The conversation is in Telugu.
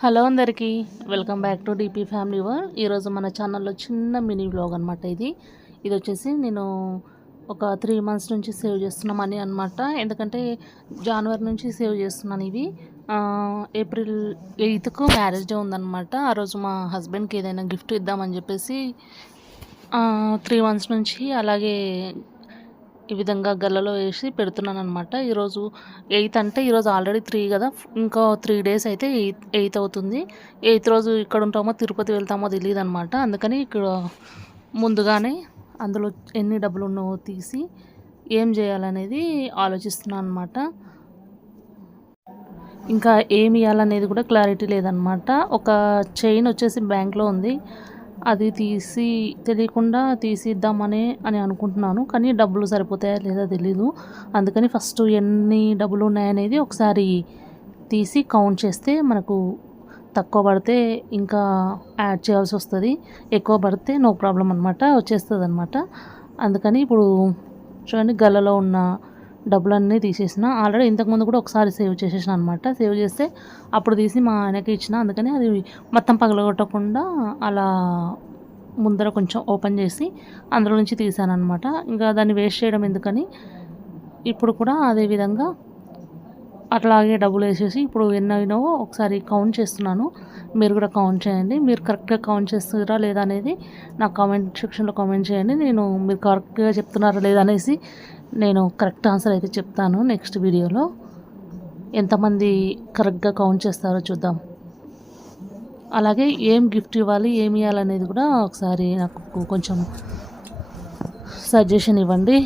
హలో అందరికీ, welcome back to DP family world. ఈరోజు మన ఛానల్లో చిన్న మినీ వ్లాగ్ అనమాట. ఇది వచ్చేసి నేను ఒక 3 మంత్స్ నుంచి సేవ్ చేస్తున్న మనీ అనమాట. ఎందుకంటే జనవరి నుంచి సేవ్ చేస్తున్నాను. ఇవి ఏప్రిల్ 8కు మ్యారేజ్ డే ఉందన్నమాట. ఆ రోజు మా హస్బెండ్కి ఏదైనా గిఫ్ట్ ఇద్దామని చెప్పేసి 3 మంత్స్ నుంచి అలాగే ఈ విధంగా గల్లలో వేసి పెడుతున్నాను అనమాట. ఈరోజు 8 అంటే ఈరోజు ఆల్రెడీ 3 కదా, ఇంకా 3 డేస్ అయితే 8 అవుతుంది. 8 రోజు ఇక్కడ ఉంటామో తిరుపతి వెళ్తామో తెలియదు అనమాట. అందుకని ఇక్కడ ముందుగానే అందులో ఎన్ని డబ్బులు ఉన్నావో తీసి ఏం చేయాలనేది ఆలోచిస్తున్నాను అనమాట. ఇంకా ఏమి ఇవ్వాలనేది కూడా క్లారిటీ లేదనమాట. ఒక చైన్ వచ్చేసి బ్యాంక్లో ఉంది, అది తెలియకుండా తీసిద్దామని అనుకుంటున్నాను. కానీ డబ్బులు సరిపోతాయా లేదా తెలీదు. అందుకని ఫస్ట్ ఎన్ని డబ్బులు ఉన్నాయనేది ఒకసారి తీసి కౌంట్ చేస్తే మనకు తక్కువ పడితే ఇంకా యాడ్ చేయాల్సి వస్తుంది, ఎక్కువ పడితే నో ప్రాబ్లం అనమాట, వచ్చేస్తుంది అనమాట. అందుకని ఇప్పుడు చూడండి, గల్లలో ఉన్న డబ్బులన్నీ తీసేసిన. ఆల్రెడీ ఇంతకుముందు కూడా ఒకసారి సేవ్ చేసేసిన అనమాట. సేవ్ చేస్తే అప్పుడు తీసి మా ఆయనకి ఇచ్చిన. అందుకని అది మొత్తం పగలగొట్టకుండా అలా ముందర కొంచెం ఓపెన్ చేసి అందులో నుంచి తీసాను అనమాట. ఇంకా దాన్ని వేస్ట్ చేయడం ఎందుకని ఇప్పుడు కూడా అదే విధంగా అట్లాగే డబ్బులు వేసేసి ఇప్పుడు ఎన్నైనావో ఒకసారి కౌంట్ చేస్తున్నాను. మీరు కూడా కౌంట్ చేయండి. మీరు కరెక్ట్గా కౌంట్ చేస్తున్నారా లేదా అనేది నాకు కామెంట్ సెక్షన్లో కామెంట్ చేయండి. మీరు కరెక్ట్గా చెప్తున్నారా లేదా అనేసి నేను కరెక్ట్ ఆన్సర్ అయితే చెప్తాను నెక్స్ట్ వీడియోలో. ఎంతమంది కరెక్ట్గా కౌంట్ చేస్తారో చూద్దాం. అలాగే ఏం గిఫ్ట్ ఇవ్వాలి, ఏమి ఇవ్వాలనేది కూడా ఒకసారి నాకు కొంచెం సజెషన్ ఇవ్వండి.